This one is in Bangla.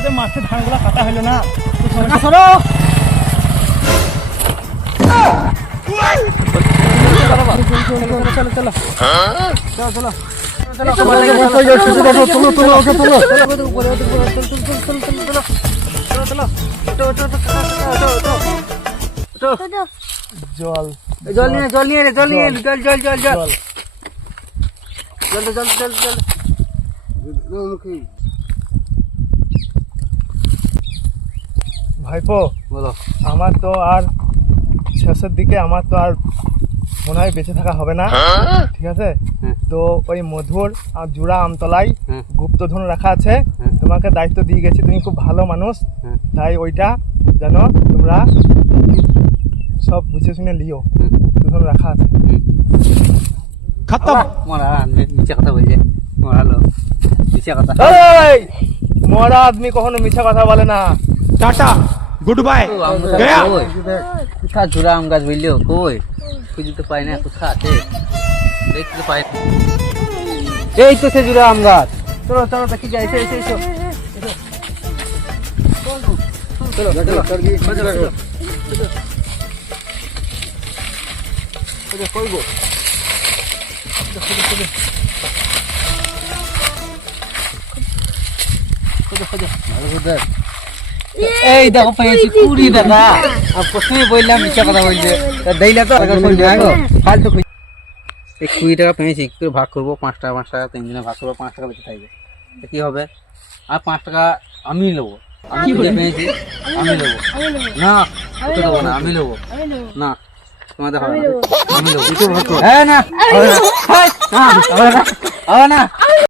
এই যে মাঠে ধানগুলো কাটা হলো না, সরো জল জল নিয়ে জল নিয়ে জল নিয়ে জল জল জল জল জল জল জল জল ভাইপো বলো আমার তো আর শেষের দিকে আমার তো আর মনে হয় বেঁচে থাকা হবে না, ঠিক আছে? তো ওই মধুর আর জুড়া আমতলায় গুপ্তধন রাখা আছে, তোমাকে দায়িত্ব দিয়ে গেছি, তুমি খুব ভালো মানুষ, তাই ওইটা যেন তোমরা সব বুঝে শুনে লিও, গুপ্তধন রাখা আছে। খতম মরা মিছা কথা বলছে, মরালো মিছা কথা। এই মরা আদমি কখনো মিছা কথা বলে না। Tata good bye Gaya. কোথা জোড়া আম গাছ বললো কই খুঁজে তো পাই না, কোথা আছে দেখতে তো পাই না। এই তো সে জোড়া আম গাছ, চলো চলো দেখি যাই, এসে এসে এসো চলো চলো কইব এই দেখো পেয়েছি কুড়ি টাকা। প্রথমে বললাম মিথ্যা কথা বলছে, দিলে তো ফালতু। এই 20 টাকা পেয়েছি, একটু ভাগ করবো 5 টাকা 5 টাকা, 3 দিনে ভাগ করবো, 5 টাকা বেঁচে থাকবে, কি হবে? আর 5 টাকা আমি নেবো, আমি পেয়েছি আমি নেবো না, দেবো না, আমি নেবো না, তোমাদের হবে না, আমি নেবো। হ্যাঁ না হবে না।